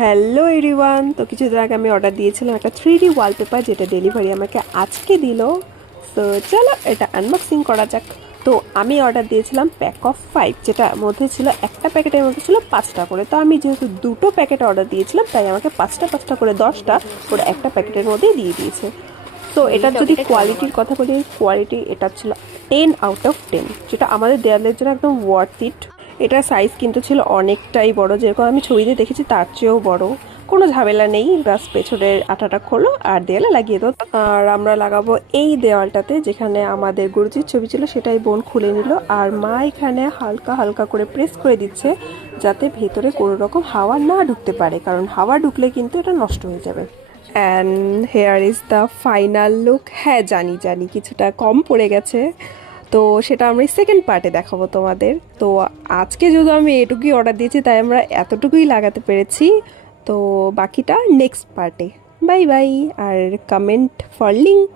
Hello everyone, তো কিছুদিন আগে আমি অর্ডার দিয়েছিলাম একটা 3D ওয়ালপেপার, যেটা ডেলিভারি আমাকে আজকে দিল। তো চলো এটা আনবক্সিং করা যাক। তো আমি অর্ডার দিয়েছিলাম প্যাক অফ 5, যেটার মধ্যে ছিল একটা প্যাকেটের মধ্যে ছিল 5টা করে। তো আমি যেহেতু দুটো প্যাকেট অর্ডার দিয়েছিলাম, তাই আমাকে 5টা করে 10টা করে একটা প্যাকেটের মধ্যেই দিয়ে দিয়েছে। তো এটার যদি কোয়ালিটির কথা বলি, কোয়ালিটি এটা ছিল 10/10, যেটা আমাদের দেয়ালের জন্য একদম ওয়ার্থ ইট। এটার সাইজ কিন্তু ছিল অনেকটাই বড়, যেরকম আমি ছবিতে দেখেছি তার চেয়েও বড়। কোনো ঝামেলা নেই, বাস পেছনের আঠাটা খোলো আর দেয়ালে লাগিয়ে দাও। আর আমরা লাগাবো এই দেওয়ালটাতে, যেখানে আমাদের গুরুজির ছবি ছিল সেটাই বোন খুলে নিল, আর মা এখানে হালকা হালকা করে প্রেস করে দিচ্ছে যাতে ভেতরে কোনো রকম হাওয়া না ঢুকতে পারে, কারণ হাওয়া ঢুকলে কিন্তু এটা নষ্ট হয়ে যাবে। And hair is the final look. হ্যাঁ, জানি জানি কিছুটা কম পড়ে গেছে, তো সেটা আমি সেকেন্ড পার্টে দেখাবো তোমাদের। তো আজকে যেহেতু আমি এটুকুই অর্ডার দিয়েছি, তাই আমরা এতটুকুই লাগাতে পেরেছি। তো বাকিটা নেক্সট পার্টে। বাই বাই, আর কমেন্ট ফর লিঙ্ক।